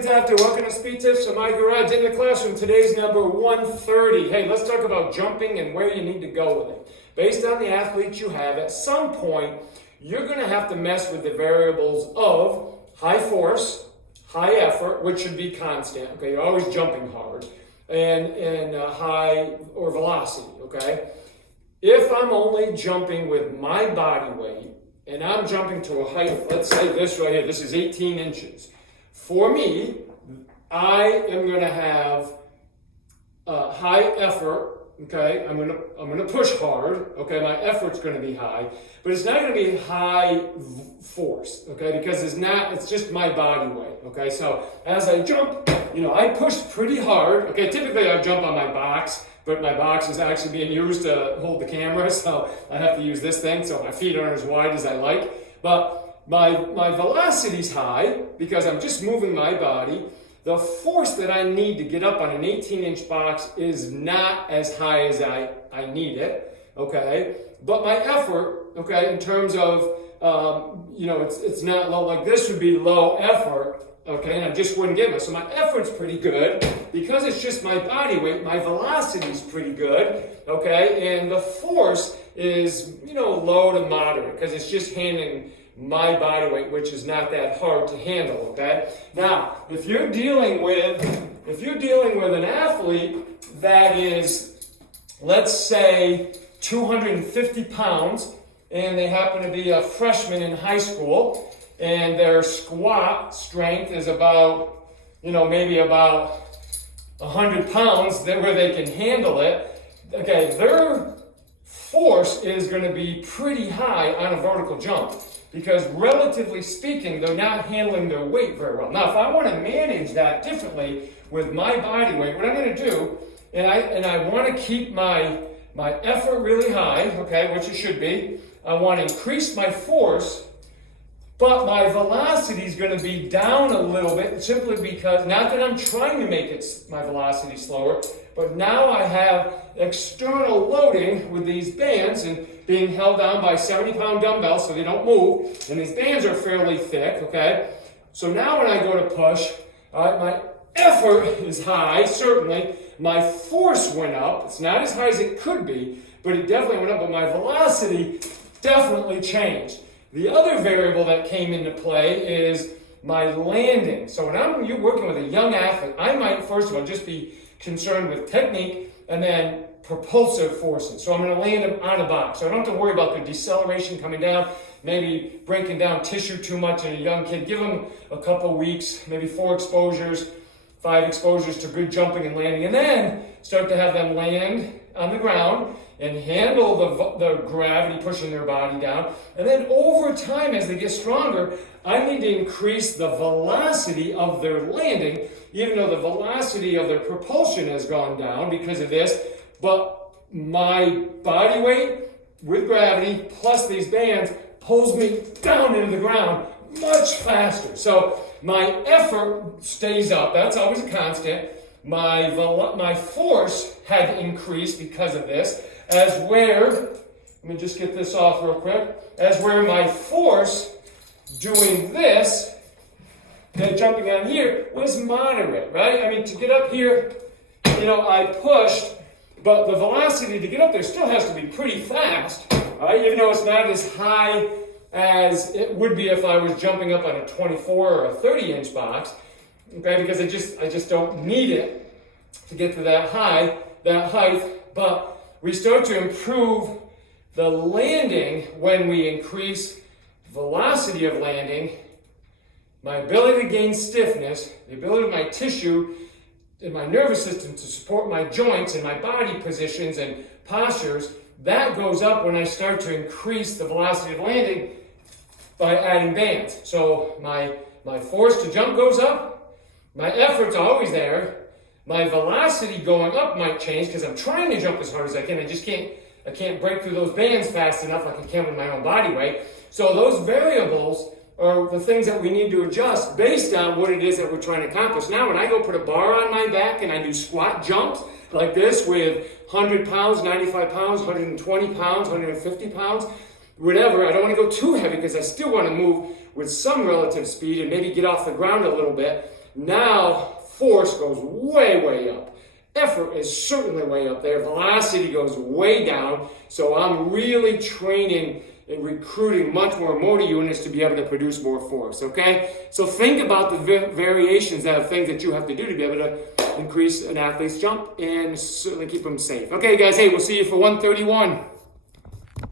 Mr. Taft, welcome to Speed Tips from my garage in the classroom. Today's number 130. Hey, let's talk about jumping and where you need to go with it. Based on the athletes you have, at some point, you're going to have to mess with the variables of high force, high effort, which should be constant. Okay, you're always jumping hard, and high or velocity. Okay, if I'm only jumping with my body weight and I'm jumping to a height of, let's say this right here, this is 18 inches. For me, I am going to have high effort. Okay, I'm gonna push hard. Okay, my effort's going to be high, but it's not going to be high force. Okay, because it's just my body weight. Okay, so as I jump, I push pretty hard. Okay, typically I jump on my box, but my box is actually being used to hold the camera, so I have to use this thing, so my feet aren't as wide as I like. But my velocity's high because I'm just moving my body. The force that I need to get up on an 18-inch box is not as high as I need it, okay? But my effort, okay, in terms of, it's not low. Like this would be low effort, okay, and I just wouldn't get it. So my effort's pretty good. Because it's just my body weight, my velocity's pretty good, okay? And the force is, low to moderate because it's just handling my body weight, which is not that hard to handle, okay? Now, if you're dealing with an athlete that is, let's say, 250 pounds, and they happen to be a freshman in high school, and their squat strength is about, maybe about 100 pounds, where they can handle it, okay, their force is going to be pretty high on a vertical jump. Because relatively speaking, they're not handling their weight very well. Now, if I want to manage that differently with my body weight, what I'm going to do, and I want to keep my effort really high, okay, which it should be. I want to increase my force, but my velocity is going to be down a little bit, simply because, not that I'm trying to make my velocity slower, but now I have external loading with these bands and being held down by 70-pound dumbbells so they don't move. And these bands are fairly thick, okay? So now when I go to push, my effort is high, certainly. My force went up. It's not as high as it could be, but it definitely went up. But my velocity definitely changed. The other variable that came into play is my landing. So when I'm working with a young athlete, I might, first of all, just be concerned with technique and then propulsive forces. So I'm going to land them on a box. So I don't have to worry about the deceleration coming down, maybe breaking down tissue too much in a young kid. Give them a couple weeks, maybe 4 exposures, 5 exposures to good jumping and landing, and then start to have them land on the ground and handle the gravity pushing their body down. And then over time, as they get stronger, I need to increase the velocity of their landing, even though the velocity of their propulsion has gone down because of this. But my body weight with gravity plus these bands pulls me down into the ground much faster. So my effort stays up. That's always a constant. My force had increased because of this, let me just get this off real quick, as where my force doing this, then jumping on here, was moderate, right? I mean, to get up here, I pushed, but the velocity to get up there still has to be pretty fast, right? Even though it's not as high as it would be if I was jumping up on a 24 or a 30-inch box, okay? Because I just don't need it to get to that height, but we start to improve the landing when we increase velocity of landing, my ability to gain stiffness, the ability of my tissue and my nervous system to support my joints and my body positions and postures. That goes up when I start to increase the velocity of landing by adding bands. So my force to jump goes up, my effort's always there, my velocity going up might change because I'm trying to jump as hard as I can. I can't break through those bands fast enough like I can with my own body weight. So those variables are the things that we need to adjust based on what it is that we're trying to accomplish. Now, when I go put a bar on my back and I do squat jumps like this with 100 pounds, 95 pounds, 120 pounds, 150 pounds, whatever, I don't want to go too heavy because I still want to move with some relative speed and maybe get off the ground a little bit. Now, force goes way, way up. Effort is certainly way up there. Velocity goes way down. So I'm really training and recruiting much more motor units to be able to produce more force, okay? So think about the variations of things that you have to do to be able to increase an athlete's jump and certainly keep them safe. Okay, guys, hey, we'll see you for 131.